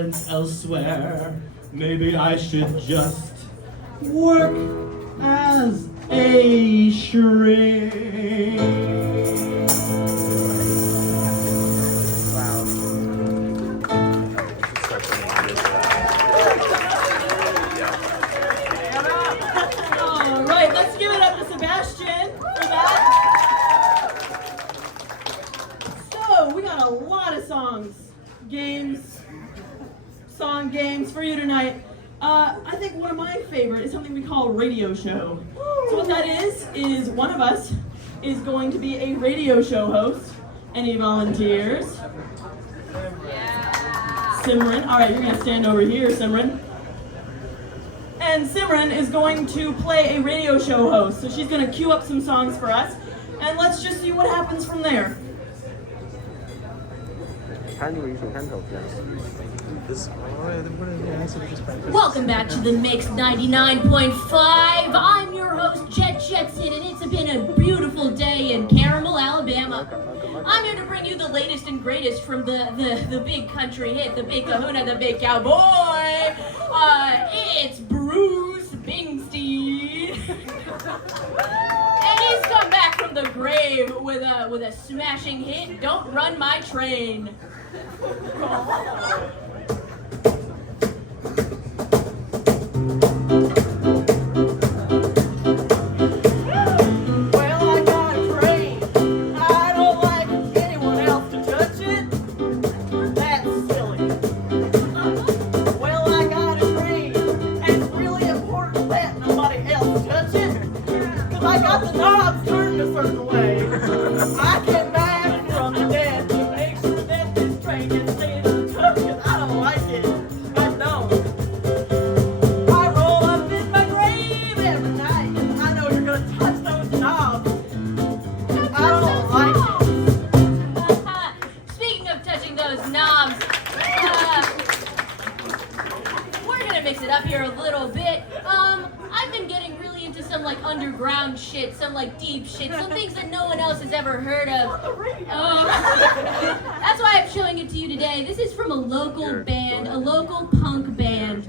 talents elsewhere. Maybe I should just work as a shrink. All right, let's give it up to Sebastian for that. So we got a lot of song games for you tonight. I think one of my favorite is something we call a radio show. So what that is one of us is going to be a radio show host. Any volunteers? Yeah. Simran. All right, you're going to stand over here, Simran. And Simran is going to play a radio show host. So she's going to cue up some songs for us. And let's just see what happens from there. Welcome back to the Mix 99.5. I'm your host, Jet Jetson, and it's been a beautiful day in Carmel, Alabama. I'm here to bring you the latest and greatest from the big country hit, the big kahuna, the big cowboy. It's Bruce Springsteen. And he's come back from the grave with a smashing hit, Don't Run My Train. Underground shit, some like deep shit, some things that no one else has ever heard of. That's why I'm showing it to you today. This is from a local band, a local punk band.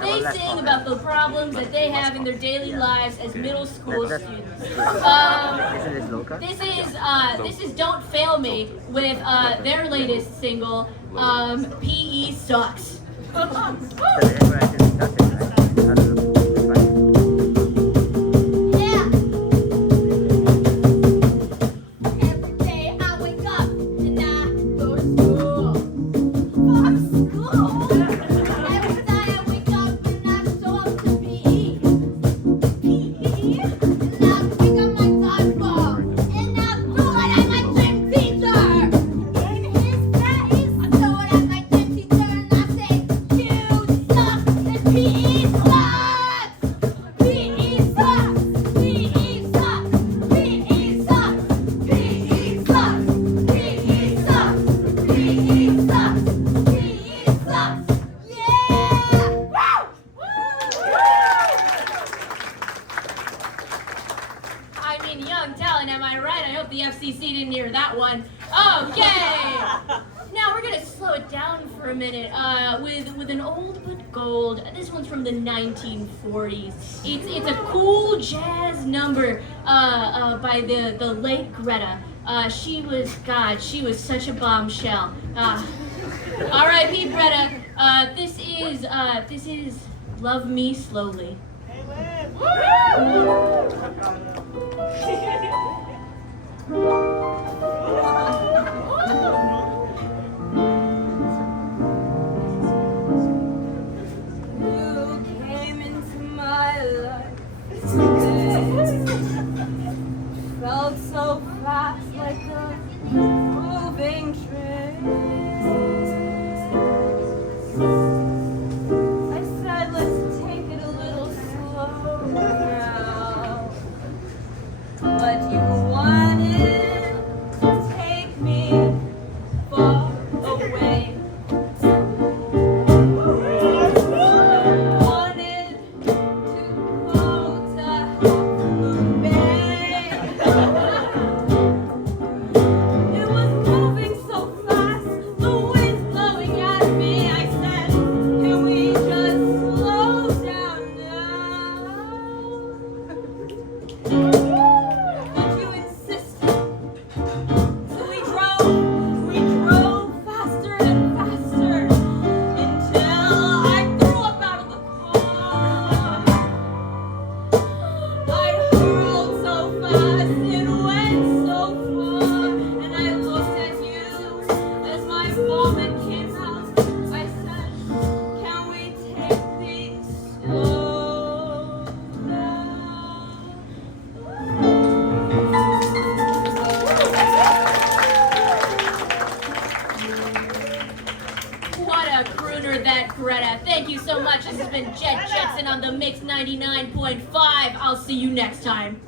They sing about the problems that they have in their daily lives as middle school students. This is Don't Fail Me with their latest single, PE Sucks. With an old but gold. This one's from the 1940s. It's a cool jazz number by the late Greta. She was such a bombshell. R.I.P. Greta. This is Love Me Slowly. Felt so fast like a moving train. I said, let's take it a little slow now. But you insisted. So we drove faster and faster until I threw up out of the car. I hurled so fast, it went so far, and I looked at you as my vomit came out. I said, can we take things slow now? What a crooner that Greta. Thank you so much. This has been Jet Jetson on the Mix 99.5. I'll see you next time.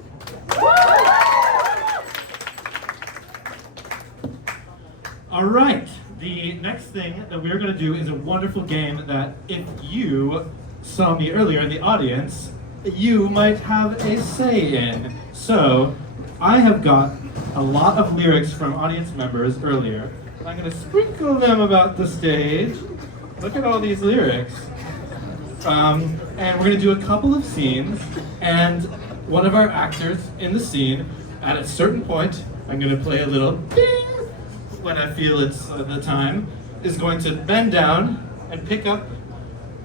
All right. The next thing that we're going to do is a wonderful game that if you saw me earlier in the audience, you might have a say in. So, I have got a lot of lyrics from audience members earlier. I'm going to sprinkle them about the stage. Look at all these lyrics. And we're going to do a couple of scenes, and one of our actors in the scene, at a certain point, I'm going to play a little ding when I feel it's the time, is going to bend down and pick up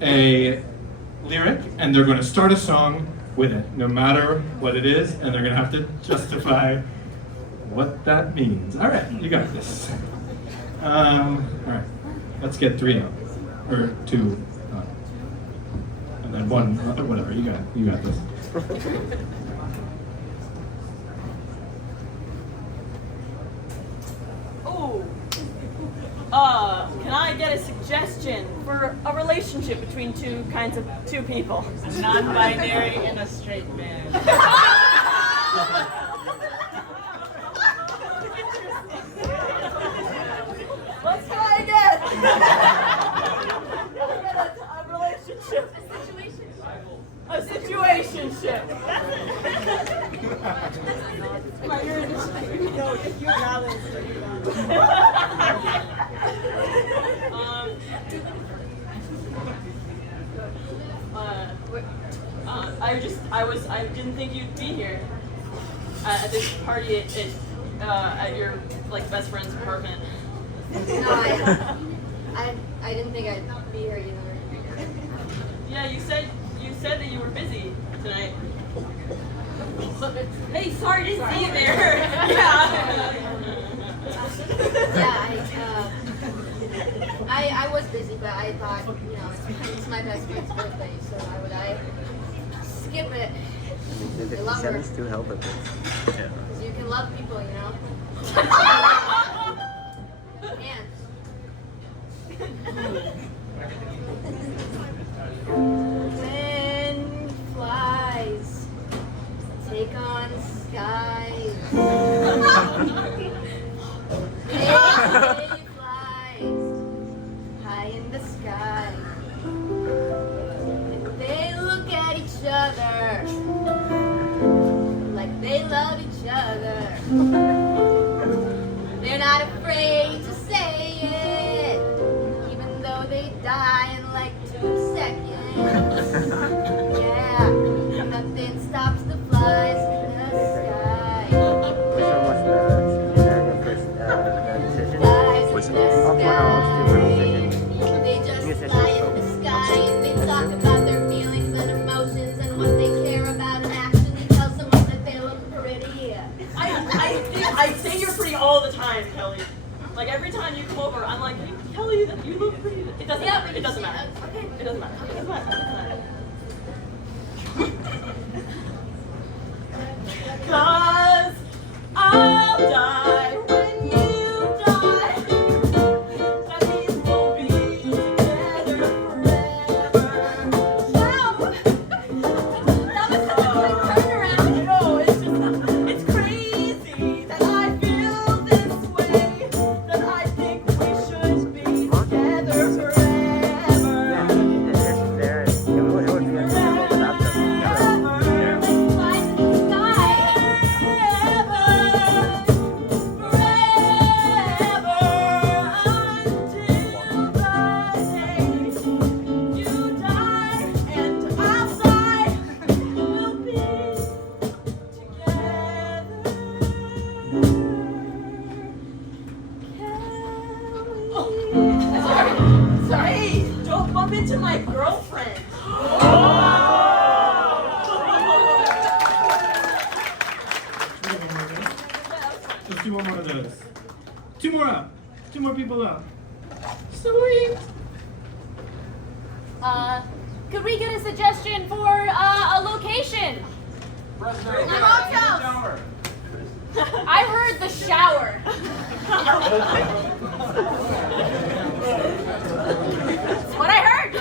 a lyric, and they're going to start a song with it, no matter what it is, and they're going to have to justify what that means. All right, you got this. All right, let's get 3 out, or 2, and then 1, whatever, you got this. Can I get a suggestion for a relationship between two people? Non-binary and a straight man. Let's try again. A relationship. A situationship. No, if you're not I didn't think you'd be here at this party at your best friend's apartment. No, I didn't think I'd be here either. Yeah, you said that you were busy tonight. Hey, sorry, didn't see you there. I was busy, but I thought, it's my best friend's birthday, so why would I skip it? I love her. To help with this. Yeah. Because you can love people, Wind flies, take on skies. Hey flies, high in the sky. And they look at each other like they love each other. They're not afraid to say it, even though they die in 2 seconds. Yeah, nothing stops the flies in the sky. Which one was the first decision? Flies Which in one? the Decision. They just fly in the sky and they talk about their feelings and emotions and what they care about and actually tell someone that they look pretty. I say you're pretty all the time, Kelly. Every time you come over, I'm like, hey, Kelly, you look pretty. It doesn't matter. It doesn't matter. Okay. It doesn't matter. It doesn't matter. It doesn't matter. 'Cause I'll die when you die. That means we'll be together forever. Wow! That was such a quick turnaround. I know, it's crazy that I feel this way, that I think we should be together forever. Yeah, there. It was do one more of those. Two more up. Two more people up. Sweet. Could we get a suggestion for a location? The motel. I heard the shower. That's what I heard.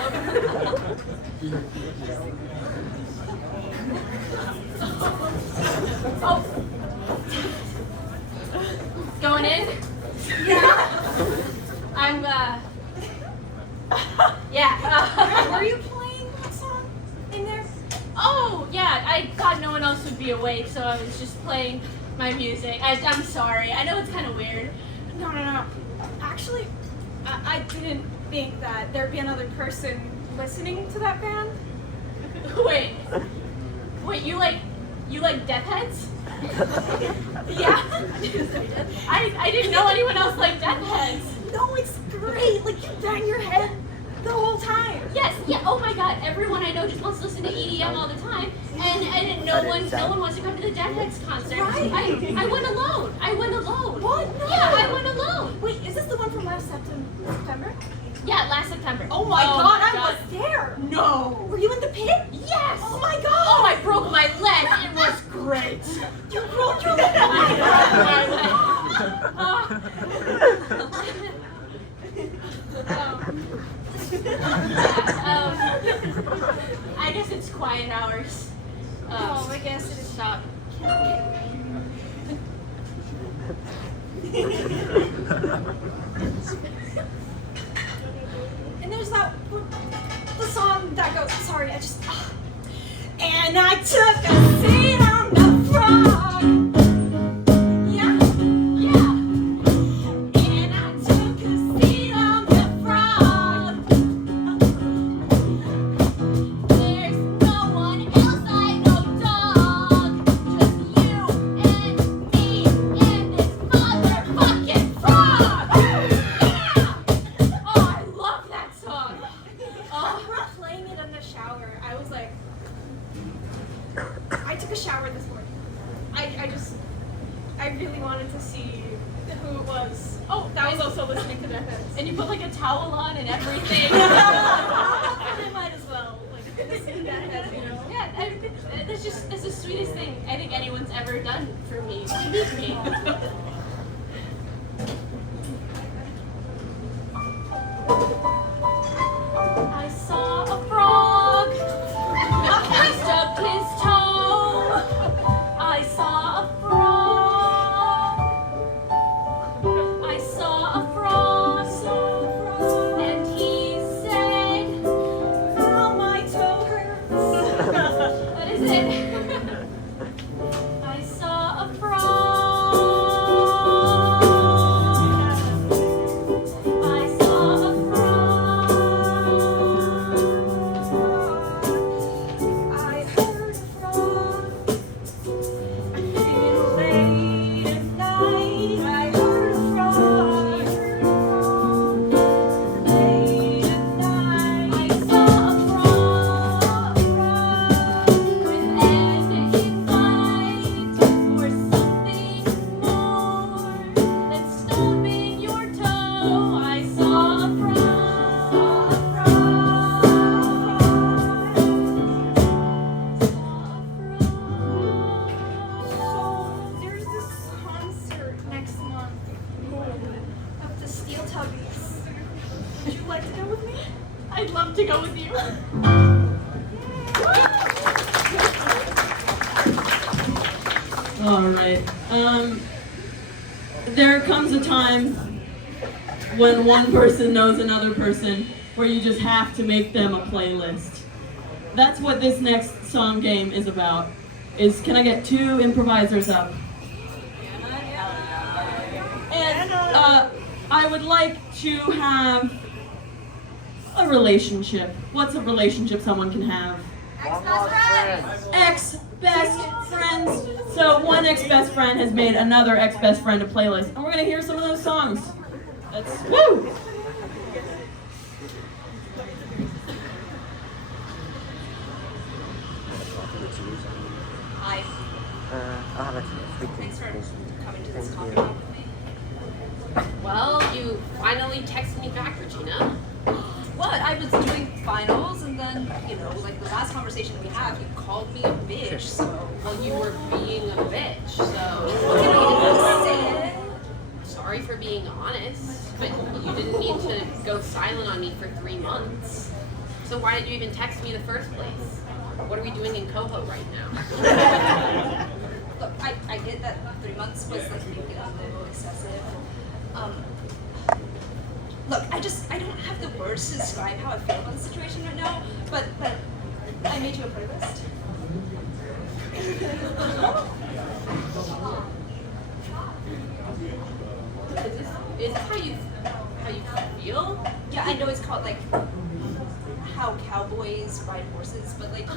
Oh. Going in? Yeah. I'm, yeah. Were you playing that song in there? Oh, yeah, I thought no one else would be awake, so I was just playing my music. I'm sorry. I know it's kind of weird. No. Actually, I didn't think that there'd be another person listening to that band. Wait, you like Death Heads? Yeah. I didn't know anyone else liked Death Heads. No, it's great. Like, you bang your head the whole time. Yes, yeah, oh my god, everyone I know just wants to listen to EDM all the time, and no one wants to come to the Death Heads concert. Right. I went alone. What? No. Yeah, I went alone. Wait, is this the one from last September? Yeah, last September. Oh my god, I was there. No. Were you in the pit? Yes. Oh my god. Oh, I broke my leg. It was great. You broke your leg. I guess it's quiet hours. Oh, I guess it is. Stop. And there's the song that goes, sorry, and I took a seat on the frog. Yeah. And I took a seat on the frog. There's no one else I know, dog. Just you and me and this motherfucking frog. Yeah! Oh, I love that song. We were playing it in the shower. I was like, I took a shower this morning. I really wanted to see who it was. Oh, that was also listening to Death Heads. And you put like a towel on and everything. I might as well. Like, listen to Death Heads, you know? Yeah, that's the sweetest thing I think anyone's ever done for me. To meet me. I saw a frog. He stubbed his toe. I saw a frog. I saw a frog. And he said, Now my toe hurts. what is it? I saw a frog. I saw a frog. I heard a frog. Feeling late at night. I heard a frog. Late at night. I saw a frog with an invite for something more than stubbing your toe. I saw a frog. So there's this concert next month of the Steel Tubbies. Would you like to go with me? I'd love to go with you. All right. There comes a time when one person knows another person where you just have to make them a playlist. That's what this next song game is about. Can I get two improvisers up? And I would like to have a relationship. What's a relationship someone can have? Ex-best friends. So one ex-best friend has made another ex-best friend a playlist, and we're gonna hear some of those songs. Let's woo! Hi. Oh, that's sweet. Thanks for coming to this Thank coffee you. shop with me. Well, you finally texted me back, Regina. What? I was doing finals, and then, you know, like the last conversation we had, you called me a bitch, so. Well, you were being a bitch, so. You know, say it. Sorry for being honest, but you didn't need to go silent on me for 3 months. So why did you even text me in the first place? What are we doing in CoHo right now? Look, I get that 3 months was like maybe a little excessive. Look, I don't have the words to describe how I feel about the situation right now, but I made you a playlist. Is this how you feel? Yeah, I know it's called like how cowboys ride horses, but like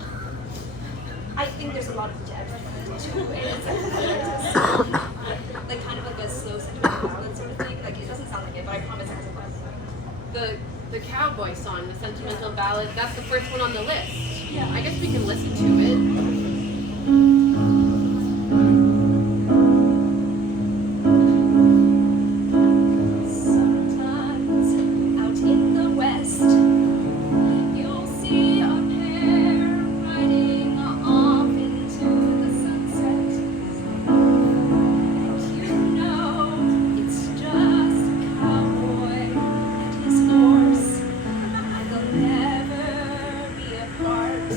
I think there's a lot of depth to it. It's like kind of like a slow sentimental ballad sort of thing. Like it doesn't sound like it, but I promise it has a vibe. The cowboy song, the sentimental ballad, that's the first one on the list. Yeah. I guess we can listen to it. Sometimes out in the west, you'll see a pair riding off into the sunset. And you know it's just a cowboy and his horse, and they'll never be apart.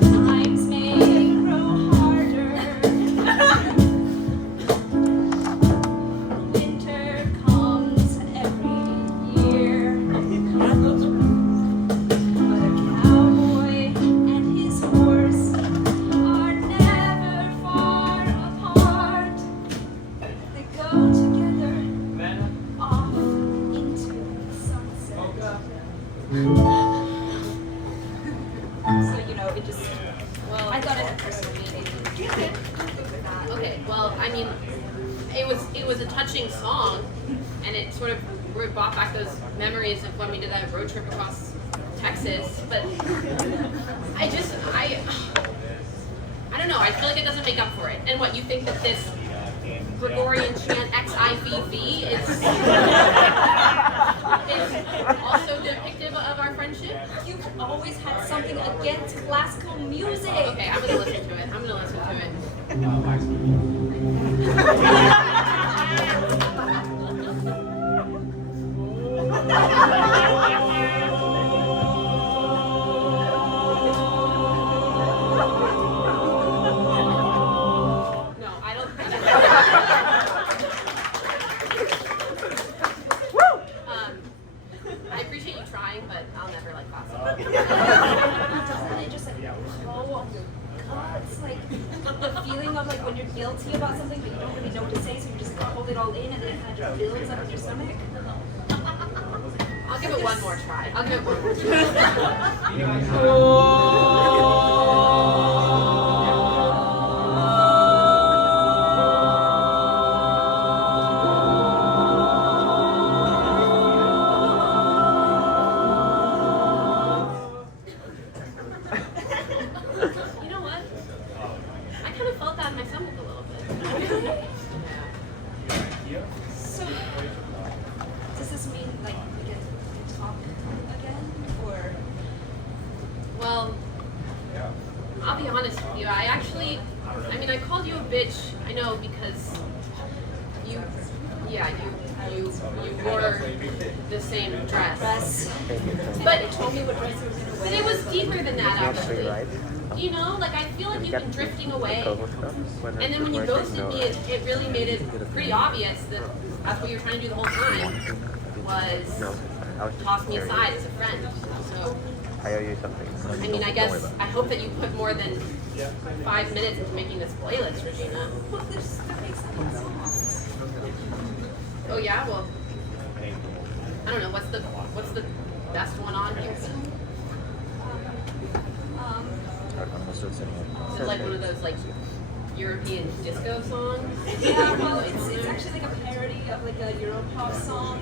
Times may grow harder. Winter comes every year. But a cowboy and his horse are never far apart. They go together off into the sunset. So, you know, it just, Well, I thought it had personal meaning. You could with that. okay, well, I mean, it was a touching song, and it sort of brought back those memories of when we did that road trip across Texas. But I don't know. I feel like it doesn't make up for it. And what, you think that this Gregorian chant XIVV is also depictive of our friendship? You've always had something against classical music. Okay, I'm gonna listen to it. I'm gonna listen to it. No, I don't. I appreciate you trying, but I'll never like classical. Doesn't it just like blow on your guts? Like the feeling of like when you're guilty about something but you don't really know what to say, so you just hold it all in and then it kind of just builds up in your stomach. I'll give it one more try. I'll give it one more try. You know what? I kind of felt that in my stomach a little bit. So does this mean like we get to talk again or Well, I'll be honest with you. I called you a bitch. I know because you wore the same dress. But you told me what dress you were gonna But wear? it was deeper than that, Actually, actually. right? You know, like I feel like We you've got been drifting the away. CoHo stuff when And then when you we're ghosted working, me, it really made it pretty obvious that that's what you were trying to do the whole time, was No, I was just toss me curious. aside as a friend. So, I owe you something. I mean, I guess, I hope that you put more than 5 minutes into making this playlist, Regina. Well, that makes sense. Oh yeah, well, I don't know, what's the best one on here? Is it like one of those like European disco songs? Yeah, well, it's actually like a parody of like a Europop song.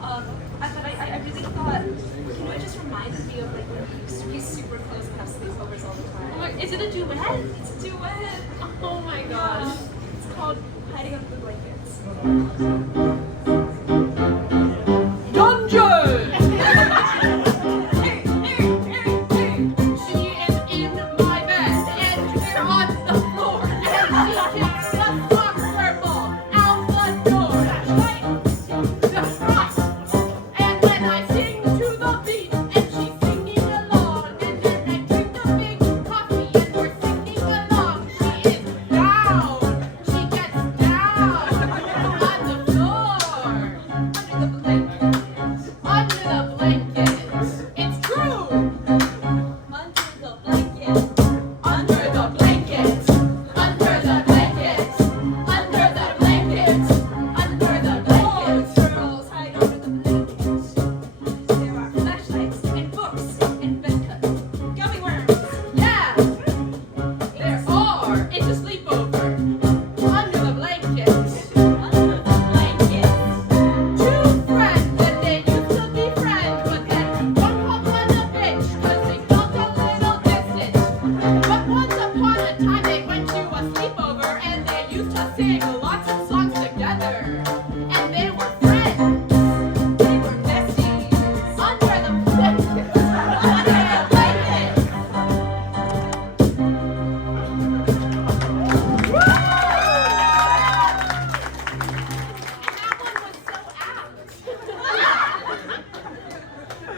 I really thought, it just reminded me of like when we used to be super close and have sleepovers all the time. Oh my, is it a duet? It's a duet. Oh my gosh. It's called Hiding Under the Blankets. Dungeon! Hey, she is in my bed and we're on the floor and she kicks the soccer ball out the door. That's right. And then I sing to the beat and she's singing along and then I drink a big coffee and we're singing along. She is down. She gets down on the floor. Under the blanket. Under the blanket. It's true. Under the blanket. Under the blanket. Under the blanket. Under the blanket. Under the blanket. Girls hide under the blankets. There are flashlights and books and bedcuts. Gummy worms. Yeah. There are. It's a sleepover. Under the blanket. Under the blanket. Two friends and they used to be friends, but then one called one a bitch 'cause they felt a little distant. But once upon a time they went to a sleepover and they used to sing lots of songs together. And they were friends. They were besties. Under the blanket. Under the blanket.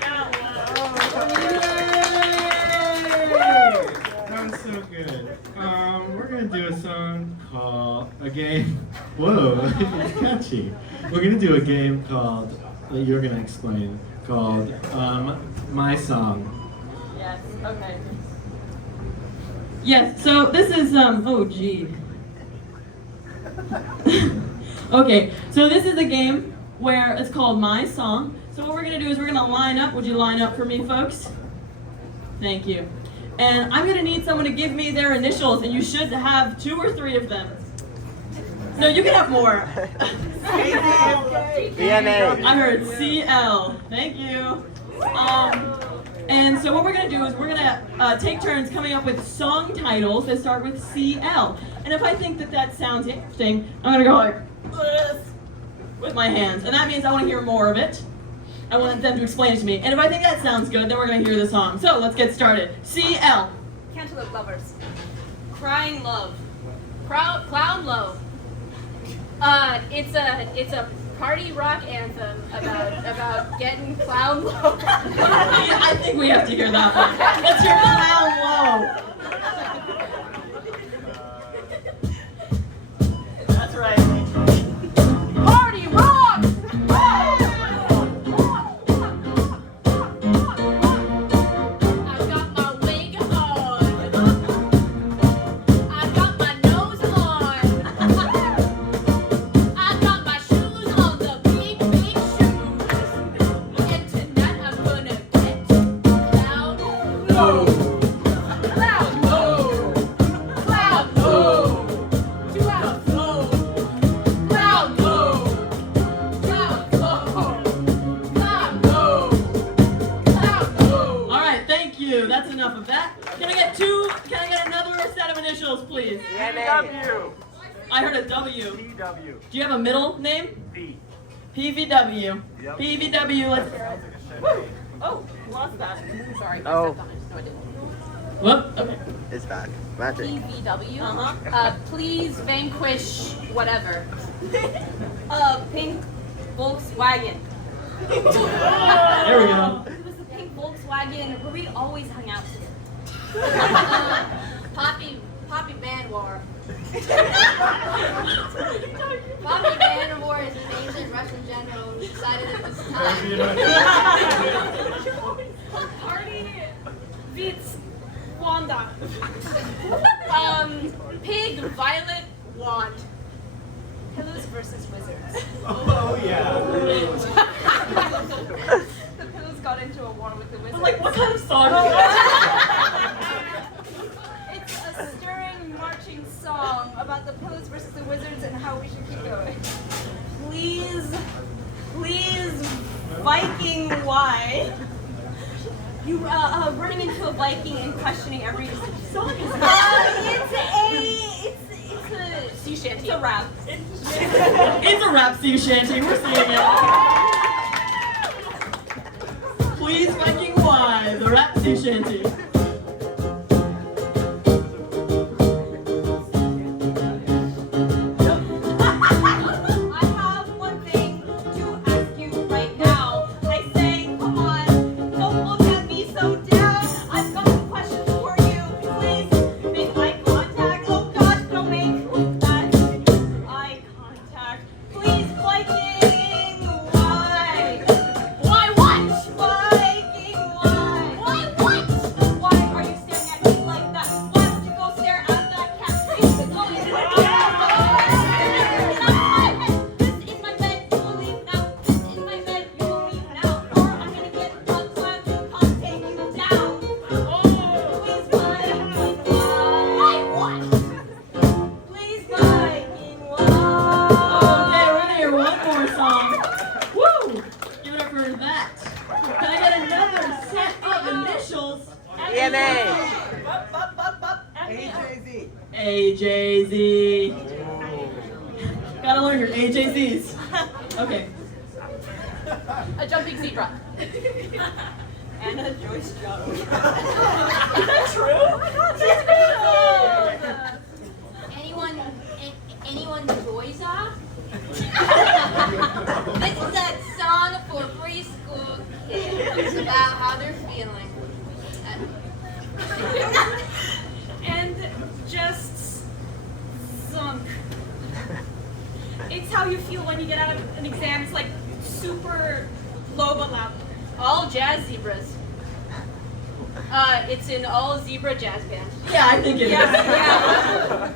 That one was so That was so good. We're gonna do a song called a game. Whoa, it's catchy. We're gonna do a game called that you're gonna explain called My Song. Yes, okay. Yes, so this is, oh gee. Okay, so this is a game where it's called My Song. So what we're gonna do is we're gonna line up. Would you line up for me, folks? Thank you. And I'm gonna need someone to give me their initials, and you should have 2 or 3 of them. No, you can have more. DNA. I heard CL. Thank you. And so what we're gonna do is we're gonna take turns coming up with song titles that start with CL. And if I think that that sounds interesting, I'm gonna go like this with my hands, and that means I want to hear more of it. I want them to explain it to me. And if I think that sounds good, then we're gonna hear the song. So let's get started. CL. Cantaloupe lovers. Crying love. Clown Low. It's a party rock anthem about getting clown low. I think we have to hear that one. Let's hear Clown Low. That's right. Party rock! I've got my wig on. I've got my nose on. I've got my shoes on, the big, big shoes. And tonight I'm gonna get clown low. Clown low. Clown low. You have a flow. Clown low. Clown low. Clown low. Clown low. All right, thank you. That's enough of that. Can I get another set of initials, please? DNA. I heard a W. PW. Do you have a middle name? P. PVW. Yep. PVW, let's... Oh, lost that. Sorry. Oh. No, I didn't. Whoop, okay. It's back. Magic. PVW. Uh-huh. Please vanquish whatever. Pink Volkswagen. There we go. It was the pink Volkswagen where we always hung out together. Poppy Manwar. Poppy Manwar is an ancient Russian general who decided at this time. Party beats Wanda. Pig Violet Wand. Pillows versus wizards. Oh yeah. The pillows got into a war with the wizards. I'm like, what kind of song is that? It's a stirring marching song about the pillows versus the wizards and how we should keep going. Please Please, Viking, why? You running into a Viking and questioning every song is it's a sea shanty. It's a rap. It's a rap sea shanty. We're seeing it. Please, Viking Y, the rap sea shanty. I have one thing to ask you right now. I say, come on, don't look at me so down. I've got some questions for you. Please make eye contact. Oh gosh, don't make that eye contact. Please, Viking, why? Why what? Viking, why? Why what? Why are you staring at me like that? Why don't you go stare at that cat? Please go in my bed. This is my bed. You will leave now. This is my bed. You will leave now. Or I'm gonna get a clan to come take you down. Please, Viking, Why why? what? Please, Viking, why? Okay, we're gonna hear one more song. Woo! Give it up for that. Can I get another set of initials? EMA. AJZ. Gotta learn your AJZs. Okay. A jumping zebra. Anna Joyce Jones. Is that true? Anyone Joyza? This is that song for preschool kids about how they're feeling. And just zunk. It's how you feel when you get out of an exam. It's like super low but loud. All jazz zebras. It's an all zebra jazz band. Yeah, I think it is. Yeah.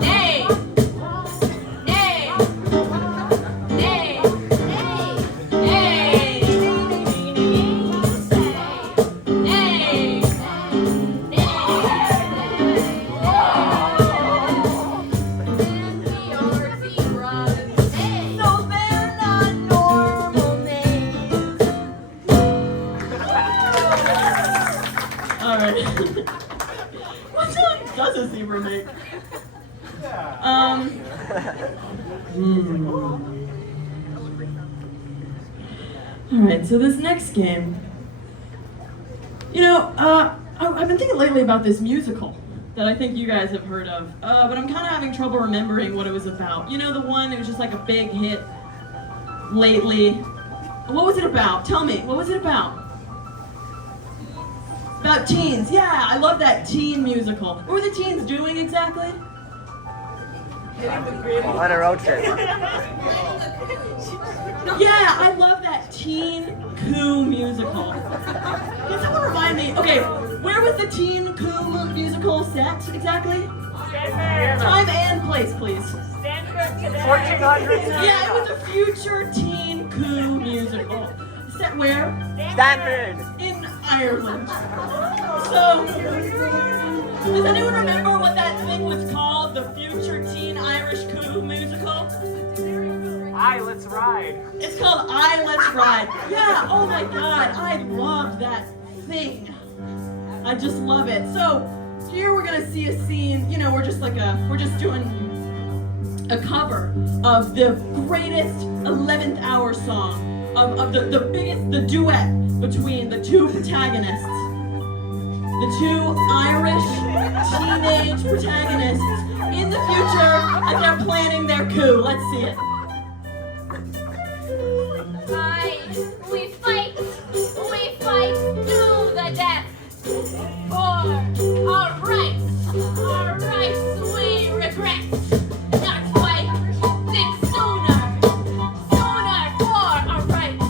Nay! Nay! Nay! Nay! Nay! So they're not normal names. Alright. What song does a zebra make? Alright, so this next game. You know, I've been thinking lately about this musical that I think you guys have heard of, but I'm kind of having trouble remembering what it was about. You know, the one that was just like a big hit lately. What was it about? Tell me, what was it about? About teens. Yeah, I love that teen musical. What were the teens doing exactly? On a road trip. Yeah, I love that teen coup musical. Can someone remind me? Okay, where was the teen coup musical set exactly? Time and place, please. 1400. Yeah, it was a future teen coup musical. Set where? Stanford. In Ireland. So, does anyone remember what that thing was called? The future teen Irish coup musical? Aye, let's ride. It's called I Let's Ride. Yeah, oh my god, I love that thing. I just love it. So, here we're gonna see a scene, you know, we're just doing a cover of the greatest 11th hour song of the duet between the two protagonists. The two Irish teenage protagonists in the future as they're planning their coup. Let's see it. We fight to the death for our rights we regret. Not fighting sooner for our rights.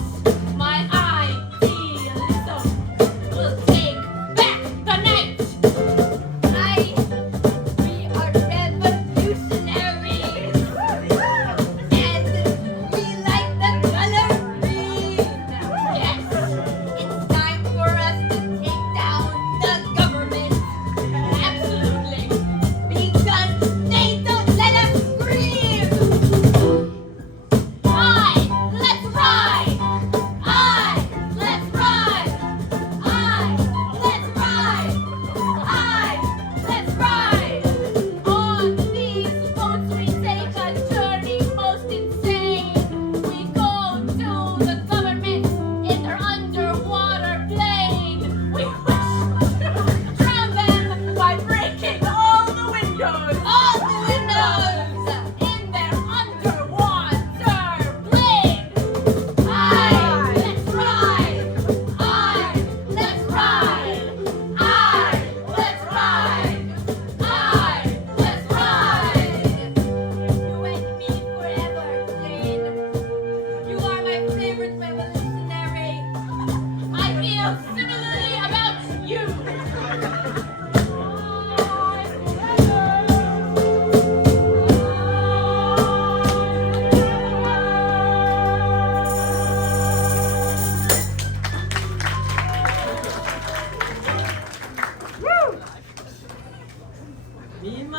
My idealism will take back the night. We are revolutionaries, and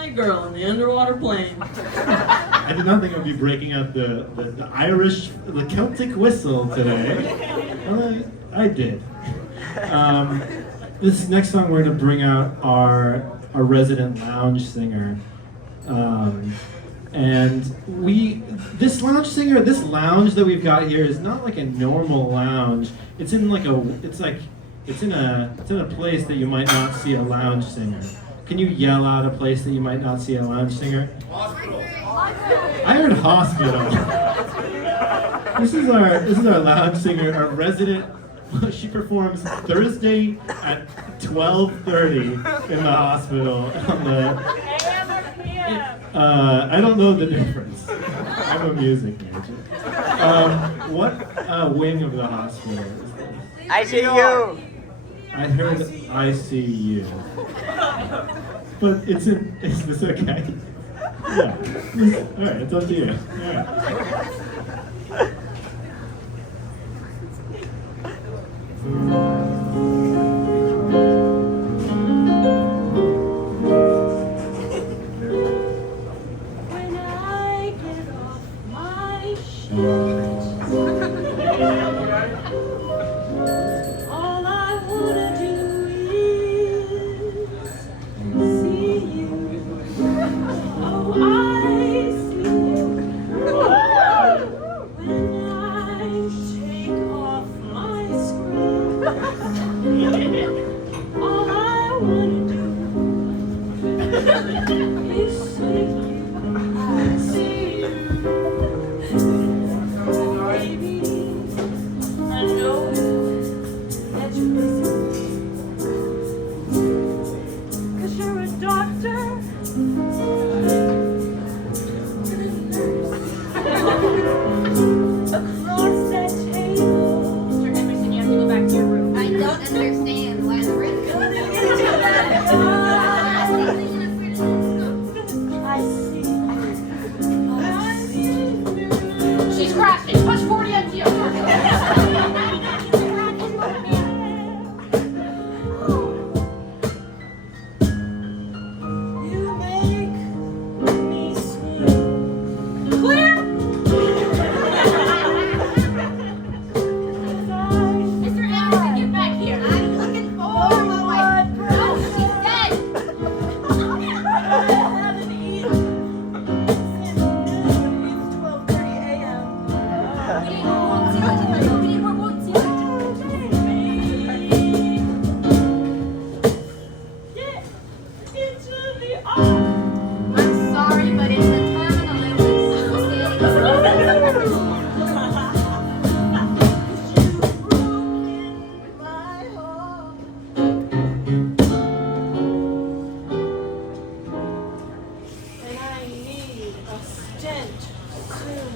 my girl in the underwater plane. I did not think I would be breaking out the Irish, the Celtic whistle today. Well, I did. This next song we're going to bring out our resident lounge singer. And this lounge that we've got here is not like a normal lounge. It's in like it's in a place that you might not see a lounge singer. Can you yell out a place that you might not see a lounge singer? Hospital. I heard hospital. This is our lounge singer, our resident. She performs Thursday at 12:30 in the hospital. I don't know the difference. I'm a music major. What wing of the hospital is this? ICU. I heard ICU. But is this okay? Yeah. Alright, it's up to you. Alright. When I get off my shift, all I wanna do is see you. Oh, I see you. When I take off my screen, all I wanna do is see you. See you. Baby, I know that you're missing me. 'Cause you're a doctor across that table. Mr. Henderson, you have to go back to your room. I don't understand why the room. I see. She's crashing. Push 40 empty. You make me swim. Clear. Mr. Henderson, get back here. I'm looking for my wife. No, she's dead. I haven't eaten since noon. It's 12:30 a.m. We need more won't see it. We need more won't see it. Get into the arms. I'm sorry, but it's a terminal illness. You've broken my heart. And I need a stent soon.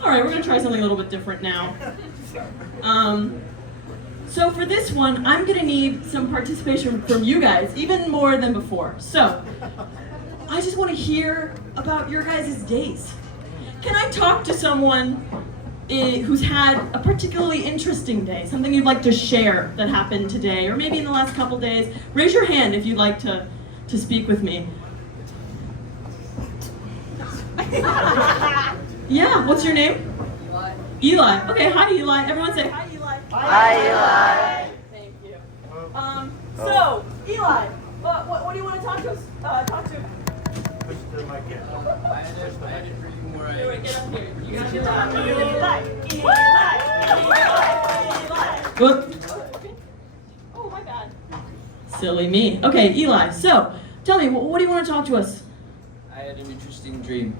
All right, we're gonna try something a little bit different now. So for this one, I'm gonna need some participation from you guys, even more than before. So, I just want to hear about your guys' days. Can I talk to someone who's had a particularly interesting day, something you'd like to share that happened today, or maybe in the last couple days? Raise your hand if you'd like to speak with me. Yeah, what's your name? Eli. Okay, hi Eli. Everyone say hi Eli. Hi, Eli. Thank you. So, Eli, what do you want to talk to us? Talk to. Push the mic in. Here, get up here. You gotta get up. Whoop. Oh, my bad. Silly me. Okay, Eli. So, tell me, what do you want to talk to us? I had an interesting dream.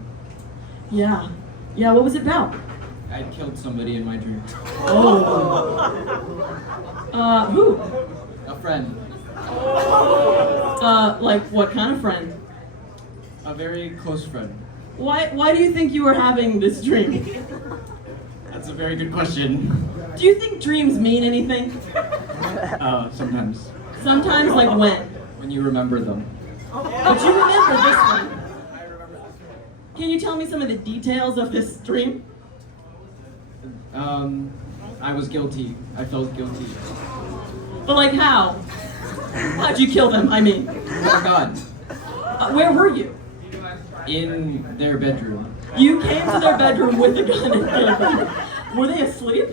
Yeah. Yeah. What was it about? I killed somebody in my dream. Oh. Who? A friend. Like what kind of friend? A very close friend. Why do you think you were having this dream? That's a very good question. Do you think dreams mean anything? Sometimes. Sometimes, like when? When you remember them. But you remember this one. Can you tell me some of the details of this dream? I was guilty. I felt guilty. But like how? How'd you kill them, I mean? Oh God. Where were you? In their bedroom. You came to their bedroom with a gun and killed them. Were they asleep?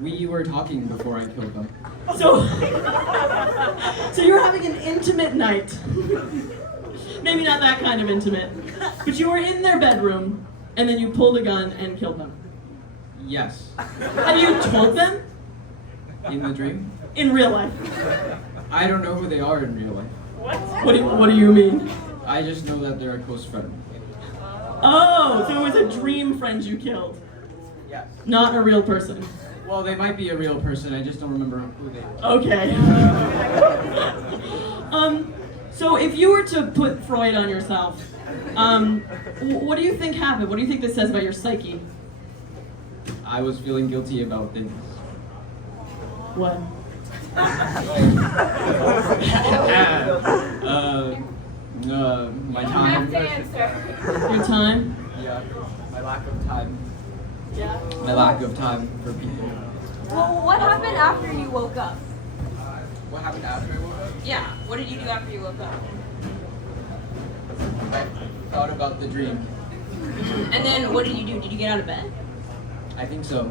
We were talking before I killed them. So, so you were having an intimate night. Maybe not that kind of intimate. But you were in their bedroom, and then you pulled a gun and killed them. Yes. Have you told them? In the dream? In real life. I don't know who they are in real life. What do you mean? I just know that they're a close friend. Oh, so it was a dream friend you killed, Yes. not a real person. Well, they might be a real person. I just don't remember who they are. Okay. So if you were to put Freud on yourself, what do you think happened? What do you think this says about your psyche? I was feeling guilty about things. What? My You don't time. have to answer. Your time? Yeah. My lack of time. Yeah. My lack of time for people. Well, what happened after you woke up? What happened after I woke up? Yeah. What did you do after you woke up? I thought about the dream. And then what did you do? Did you get out of bed? I think so.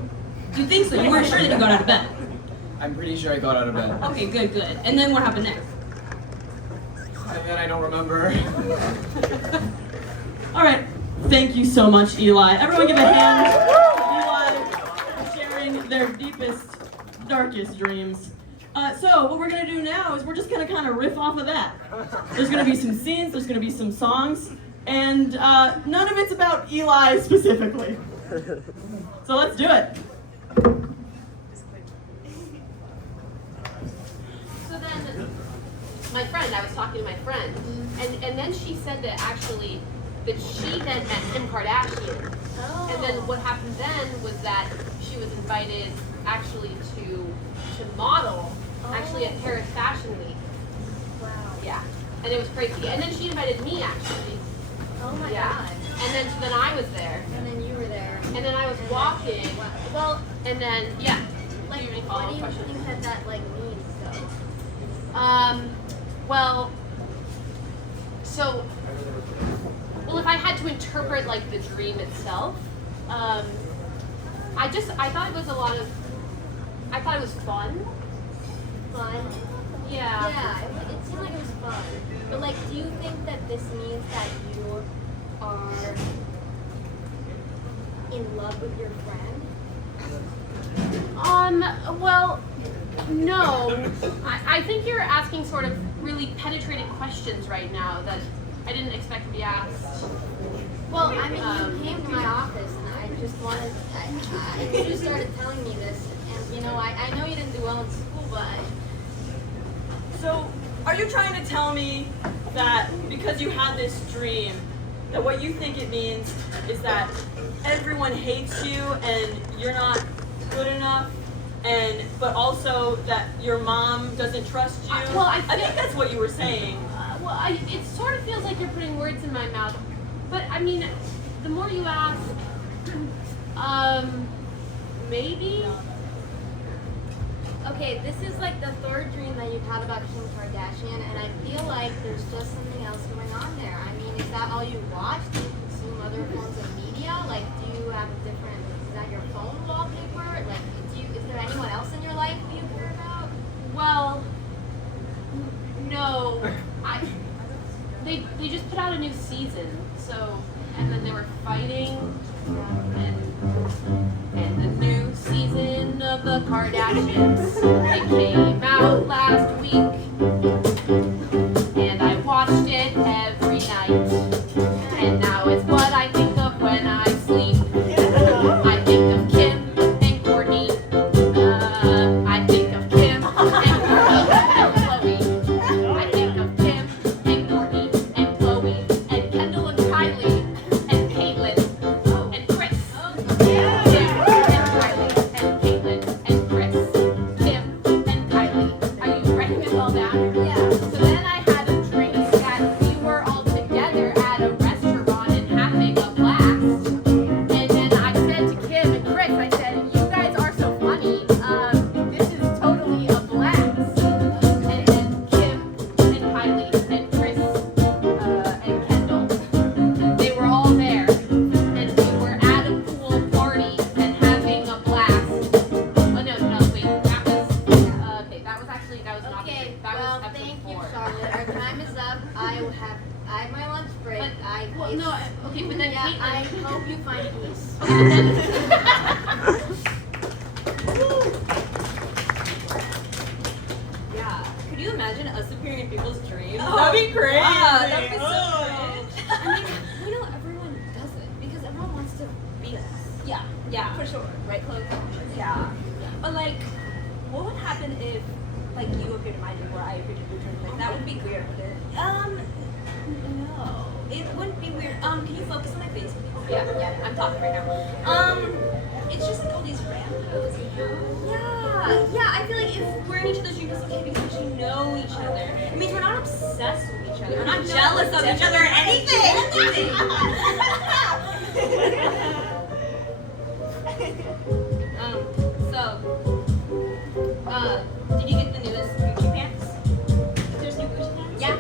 You think so? You weren't sure that you got out of bed. I'm pretty sure I got out of bed. Okay, good, good. And then what happened next? And then I don't remember. All right. Thank you so much, Eli. Everyone give a hand to Eli for sharing their deepest, darkest dreams. So what we're gonna do now is we're just gonna kind of riff off of that. There's gonna be some scenes, there's gonna be some songs, and none of it's about Eli specifically. So let's do it. So then, my friend, I was talking to my friend, and then she said that actually, that she then met Kim Kardashian. And then what happened then was that she was invited actually to model, actually at Paris Fashion Week. Wow. Yeah, and it was crazy. And then she invited me actually. Oh my Yeah. god. And then so then I was there, And then you were there. and then I was walking. Well, and then yeah. Like, Do you have any what follow-up do you questions? think that like means though? Well, so, well, if I had to interpret like the dream itself, I thought it was I thought it was fun. Fun. Yeah. Yeah, it seemed like it was fun. But like, do you think that this means that you are in love with your friend? Well, no. I think you're asking sort of really penetrating questions right now that I didn't expect to be asked. Well, I mean, you came to my office and I just wanted, you just started telling me this. And you know, I know you didn't do well in school, but So, are you trying to tell me that because you had this dream, that what you think it means is that everyone hates you and you're not good enough, but also that your mom doesn't trust you? Well, I think that's what you were saying. It sort of feels like you're putting words in my mouth. But I mean, the more you ask, maybe. okay, this is like the third dream that you've had about Kim Kardashian, and I feel like there's just something else going on there. I mean, is that all you watch? Do you consume other forms of media? Like, do you have a different, is that your phone wallpaper? Like, is there anyone else in your life you care about? Well, no. They just put out a new season, so, and then they were fighting, and the new season of the Kardashians, it came out last week, and I watched it every night, and now it's what I think of when I sleep. I think of Kim and Courtney, I think of Kim and Courtney and Chloe, I think of Kim and Courtney and Chloe and Kendall and Kylie and Kaelyn and Chris Okay, that well, was episode thank you, 4. Charlotte. Our time is up. I have my lunch break. But, I well, no, okay, but then yeah, Caitlin. I hope you find peace. Yeah. Could you imagine us appearing in people's dreams? Oh, that'd be crazy. Wow, that'd be so Oh. cringe. I mean, we know everyone does it because everyone wants to be us. Yeah, Yeah. for sure. Right, Chloe? Yeah. But like, what would happen if like you appeared in my dream or I appeared in your dream? Like that would be weird, would it? No. It wouldn't be weird. Can you focus on my face? Yeah, I'm talking right now. It's just like all these randos, you know? Yeah, I feel like if we're in each other's dreams, it's okay because we know each other. It means we're not obsessed with each other. We're not jealous of each other or anything. Did you get the newest Gucci pants? There's new Gucci pants? Yeah.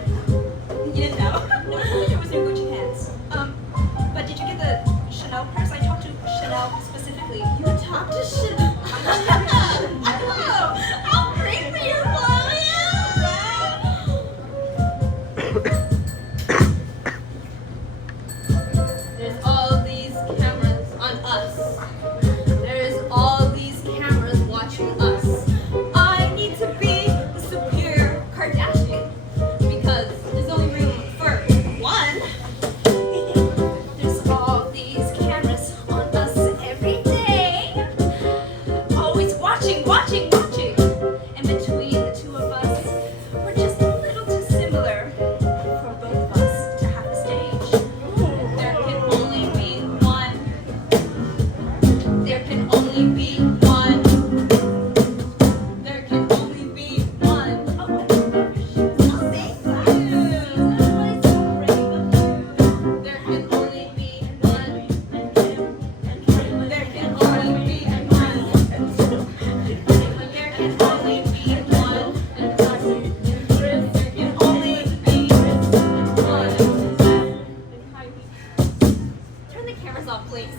You didn't know? No, I thought there was new Gucci pants. But did you get the Chanel purse? I talked to Chanel specifically. You talked to Chanel? How creepy you're There's all these cameras on us. There's all these cameras watching us. I need to be the superior Kardashian because there's only room for one. There's all these cameras on us every day. Always watching. And between the two of us, we're just a little too similar for both of us to have a stage. There can only be one. There can only be one. There can only be one. There can only be one. There can only be one. There can only be one. There can only be one. Turn the cameras off, please.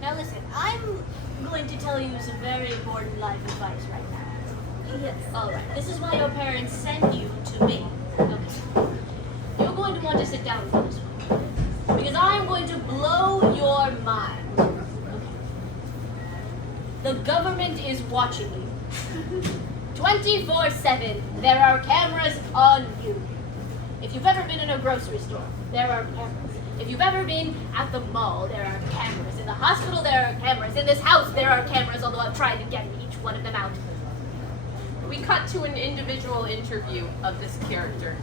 Now listen, I'm going to tell you some very important life advice right now. Yes. Alright, this is why your parents send you to me. Okay. You're going to want to sit down for this one. Because I'm going to blow your mind. Okay. The government is watching you. 24/7, there are cameras on you. If you've ever been in a grocery store, there are cameras. If you've ever been at the mall, there are cameras. In the hospital, there are cameras. In this house, there are cameras, although I've tried to get each one of them out. We cut to an individual interview of this character.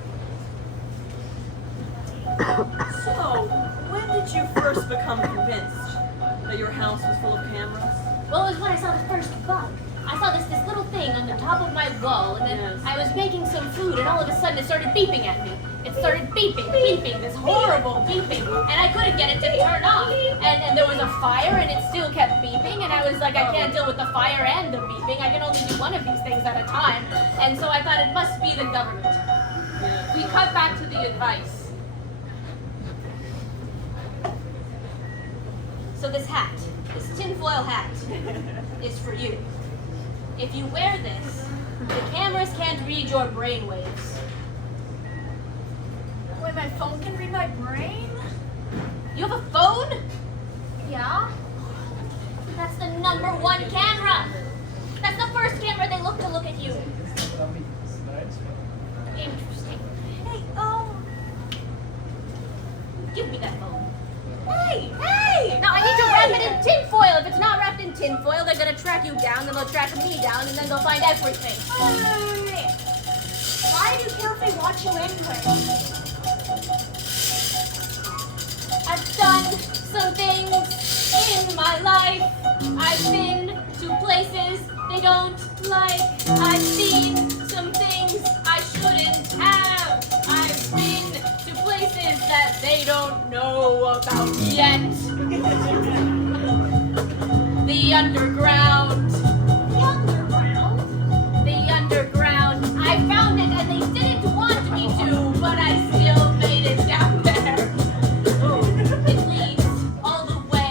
So, when did you first become convinced that your house was full of cameras? Well, it was when I saw the first bug. I saw this little thing on the top of my wall, and then Yes. I was making some food, and all of a sudden it started beeping at me. It started beeping, this horrible beeping, and I couldn't get it to turn off. And there was a fire, and it still kept beeping, and I was like, I can't deal with the fire and the beeping. I can only do one of these things at a time. And so I thought it must be the government. We cut back to the advice. So this hat, this tinfoil hat, is for you. If you wear this, the cameras can't read your brainwaves. Wait, my phone can read my brain? You have a phone? Yeah? That's the #1 camera. That's the first camera they look to look at you. Interesting. Hey, Give me that phone. hey! Now I need to wrap it in tinfoil. If it's not wrapped in tinfoil, they're gonna track you down, then they'll track me down, and then they'll find everything. Wait. Why do you care if they watch you anyway? I've done some things in my life. I've been to places they don't like. I've seen some things I shouldn't have. I've been to places that they don't know about yet. The underground. The underground. I found it and they didn't want me to, but I still made it down there. It leads all the way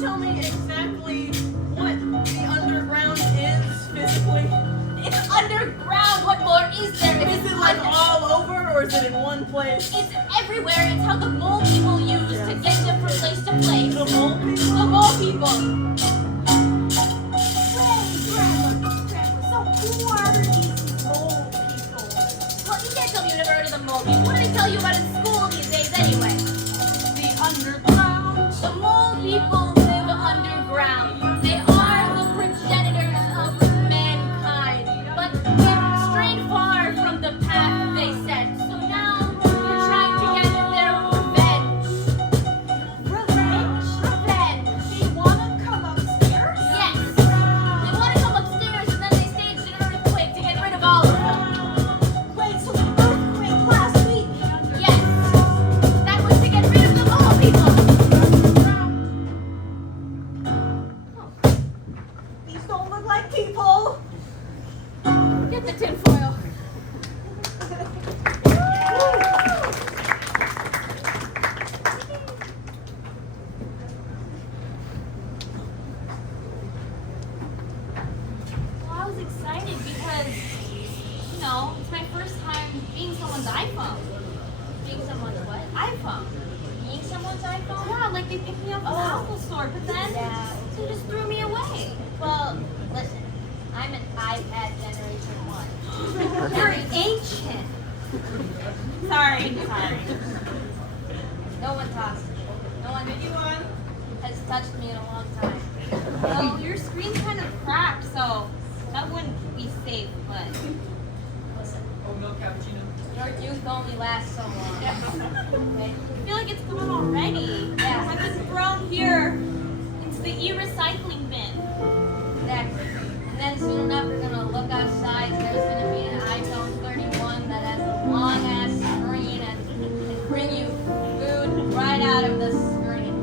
tell me exactly what the underground is physically? It's underground. What more is there? Is it like all over, or is it in one place? It's everywhere. It's how the mole people use to get them from place to place. The mole people? The mole people. So who are these mole people? Well, you can't tell me you've never heard of the mole people. What do they tell you about in school these days anyway? The underground. The mole people live underground. They are the progenitors of mankind, but they've strayed far from the path they set. So now they're trying to get their revenge. Revenge? Revenge. They wanna come upstairs? Yes. They want to come upstairs and then they staged an earthquake to get rid of all of them. Wait, so the earthquake last week? Yes. That was to get rid of the mole people. These don't look like people. Get the tinfoil. Well, I was excited because, it's my first time being someone's iPhone. Being someone's what? iPhone. Being someone's iPhone? Yeah, like they picked me up at the Apple store, but then they just threw me away. Well, listen. I'm an iPad Generation 1. You're ancient. Sorry. No one talks to me. No one has touched me in a long time. Well, your screen's kind of cracked, so that wouldn't be safe, but... Listen, Milk cappuccino. your youth only lasts so long. Okay? I feel like it's gone already. Yeah. I've been thrown here into the e-recycling bin. Exactly. And then soon enough, we're gonna look outside. There's gonna be an iPhone 31 that has a long ass screen and bring you food right out of the screen.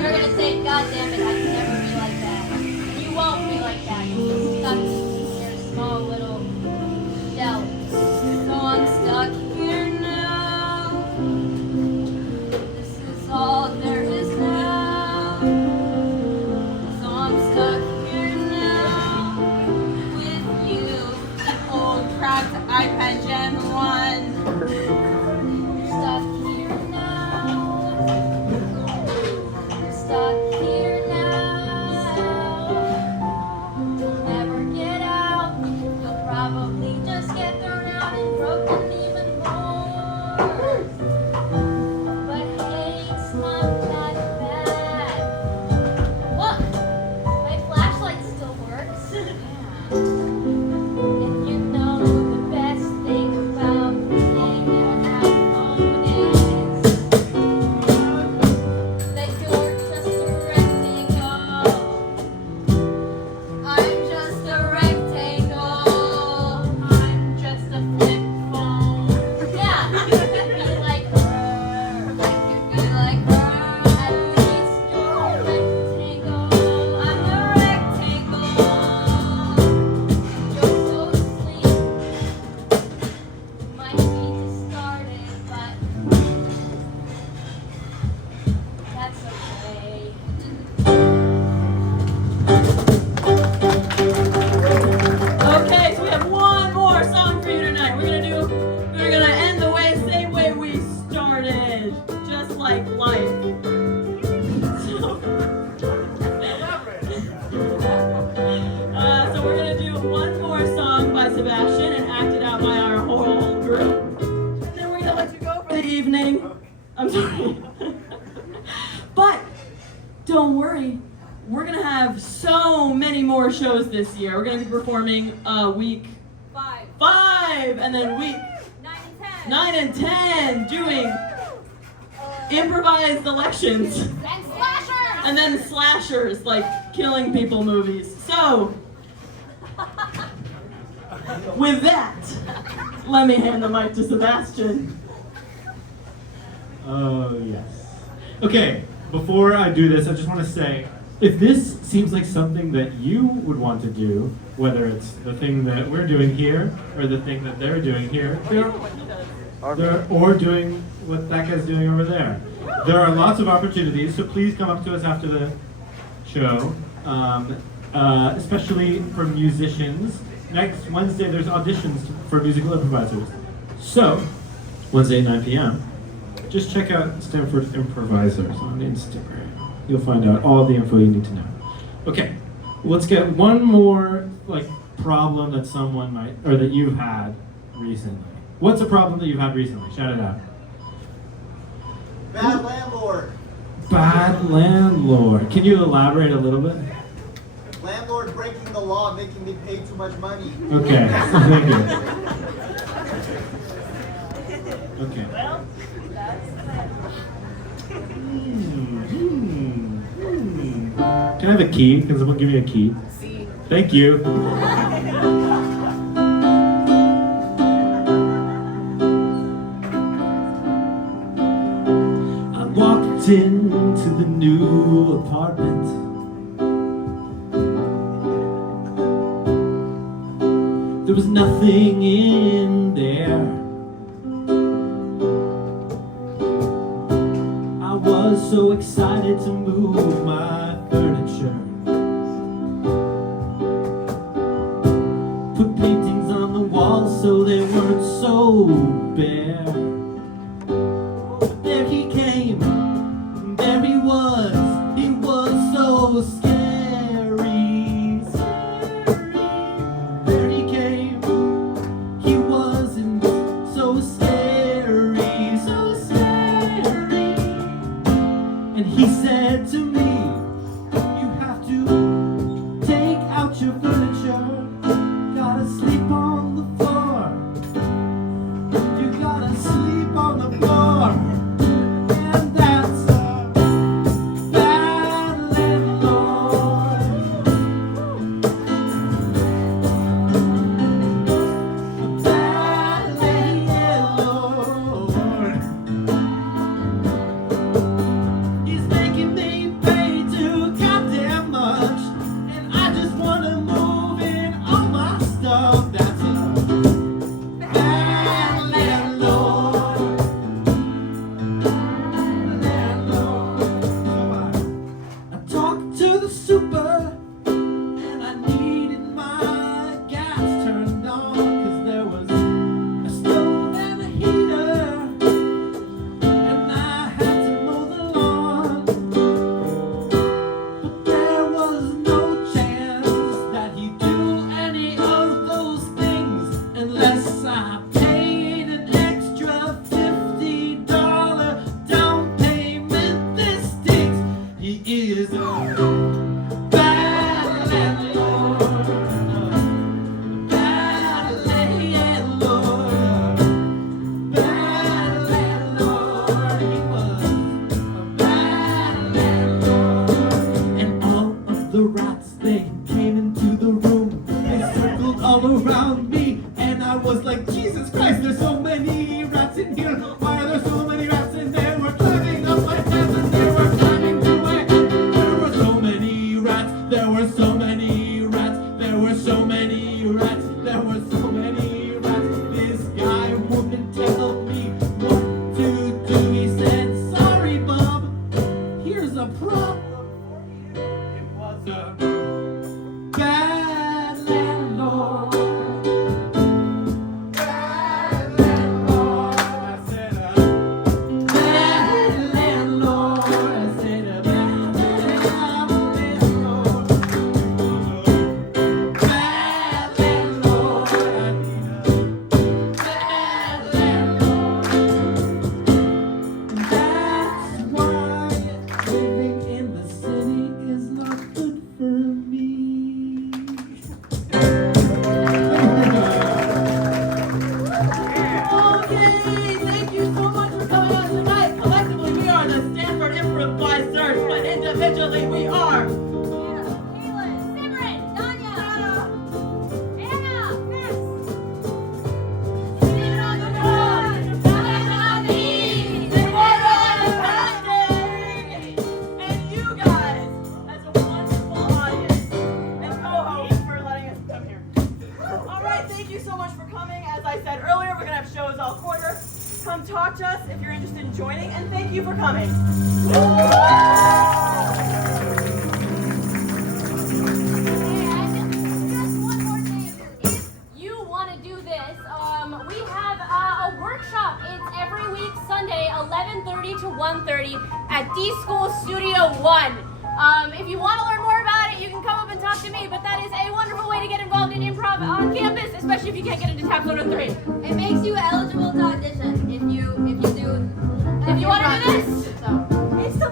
You're gonna say, God damn it, I can never be like that. And you won't be like that. You'll be stuck in your small little shell. So I'm stuck here now. This is all there is now. So I'm stuck here now with you. Old cracked iPad Gen 1. Stuck here now. Stuck here now. You'll never get out. You'll probably just get thrown out and broken even more. But hey, it's not that bad. Look, my flashlight still works. And you know the best thing about being an iPhone is that you're just a rectangle. I'm just a rectangle. I'm just a flip phone. Yeah, you could be like her. I could be like her. At least you're a rectangle. I'm a rectangle. You're so asleep. You might be discarded, but that's okay. Okay, so we have one more song for you tonight. We're gonna end the same way we started, just like life. So we're gonna do one more song by Sebastian and act it out by our whole group. And then we're gonna let you go for the evening. I'm sorry. But don't worry, we're gonna have so many more shows this year. We're gonna be performing week 5, and then week 9 and 10, doing improvised elections, And slashers! and then slashers, like killing people movies. So, with that, let me hand the mic to Sebastian. Oh, yes. Okay, before I do this, I just want to say, if this seems like something that you would want to do, whether it's the thing that we're doing here, or the thing that they're doing here, or doing what that guy's doing over there. There are lots of opportunities, so please come up to us after the show, especially for musicians. Next Wednesday, there's auditions for musical improvisers. So, Wednesday, 9 p.m., just check out Stanford Improvisers on Instagram. You'll find out all the info you need to know. Okay, let's get one more problem that someone might, or that you've had recently. What's a problem that you've had recently? Shout it out. Bad landlord. Bad landlord. Can you elaborate a little bit? Landlord breaking the law, making me pay too much money. Okay, thank you. Okay. Well, that's that. Can I have a key? Can someone give me a key? See. Thank you. I walked into the new apartment. There was nothing in there. I was so excited to move my furniture. Put paintings on the walls so they weren't so bare. But there he came, there he was so scary. There he came, he wasn't so scary, so scary. And he said to me, you have to take out your furniture. Gotta sleep on the floor. You gotta sleep on the floor. And that's a bad landlord. A bad landlord. He's making me pay too goddamn much. And I just wanna move in all my stuff. That's a bad landlord. I talked to the super and I needed my gas turned on, 'cause there was a stove and a heater and I had to mow the lawn. But there was no chance that he'd do any of those things unless I paid an extra $50 down payment. This stinks. He is a bad landlord. Bad landlord. Bad landlord. He was a bad landlord. And all of the rats, they came into the room. They circled all around me. And I was like, Jesus Christ, there's so many rats in here. Why are there so many rats in there? We're climbing up my pants and they were climbing to my head. There were so many rats. There were so many rats. There were so many rats. There were so many rats. This guy wouldn't tell me what to do. He said, sorry, Bob. Here's a problem for you. It was a bad landlord. Bad landlord. I said a bad landlord. I said a bad landlord. Bad landlord. I need a bad landlord. And that's why living in the city is not good for me. Okay, thank you so much for coming out tonight. Collectively, we are the Stanford Improvisers, but individually, we are. Kaelyn, Simran, Daania, Lana, Ness. Leave it on the road. Leave it on me. And you guys, as a wonderful audience, and CoHo for letting us come here. All right, thank you so much for coming. As I said earlier, we're gonna have shows all quarter. Come talk to us if you're interested in joining, and thank you for coming. Hey, just one more thing. If you want to do this, we have a workshop. It's every week Sunday, 11:30 to 1:30 at D School Studio 1. If you want to learn more about it, you can come up and talk to me, but that is a wonderful way to get involved in improv on campus, especially if you can't get into TAPS 103. It makes you eligible to audition if you If you want to do this. So It's the